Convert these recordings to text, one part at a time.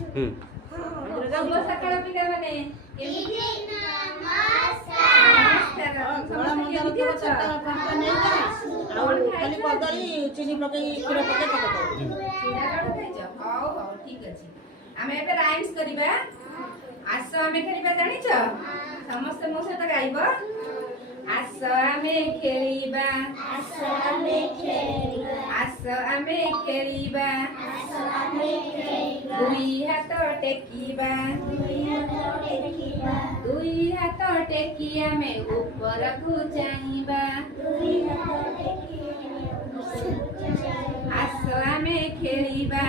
शुभ सकाळ पिलाମାନେ खाली कदली चीनी पकई क्षीर पकई ठीक अछि आमे एबे राइम्स करिबा आस आमे खेलिबा जानिछ समस्त मो सहित गाइबो आस आमे खेलिबा आस आमे खेलिबा दुई हाथ टेकिबा आमे ऊपर को चाहिबा आस आमे खेलिबा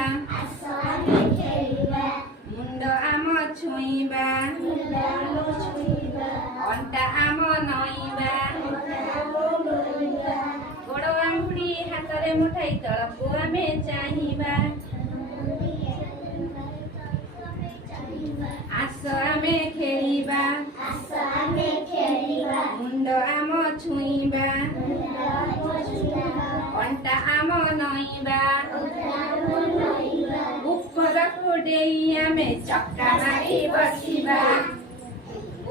मुंड आम छुईबा अंटा आम नईबा गोड़ आंगुड़ी हाथ रे मुठाई तलको आमे चाहिबा आस आमे खेलिबा मुंड आम छुईबा अंटा आम नईबा ऊपर को डेई आमे चक्का मारी बसिबा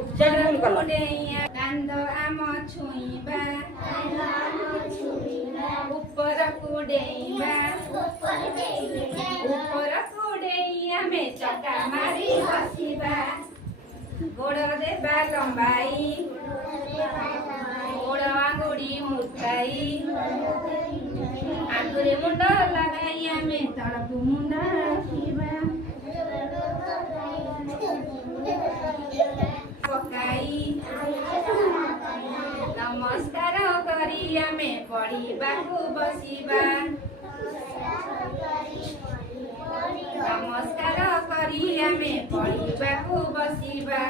ऊपर डेई कांद आम छुईबा ऊपर को डेईबा आमे चक्का मारी बसिबा गोड़ देबा लंबाई गोड़ आंगुड़ी मुठाई आगुरे मुंड लगाई आमे तळकु मुंड राखिबा पकाई नमस्कार करी आमे पढ़िबाकु बसिबा नमस्कार करी आमे पढ़िबाकु बसिबा।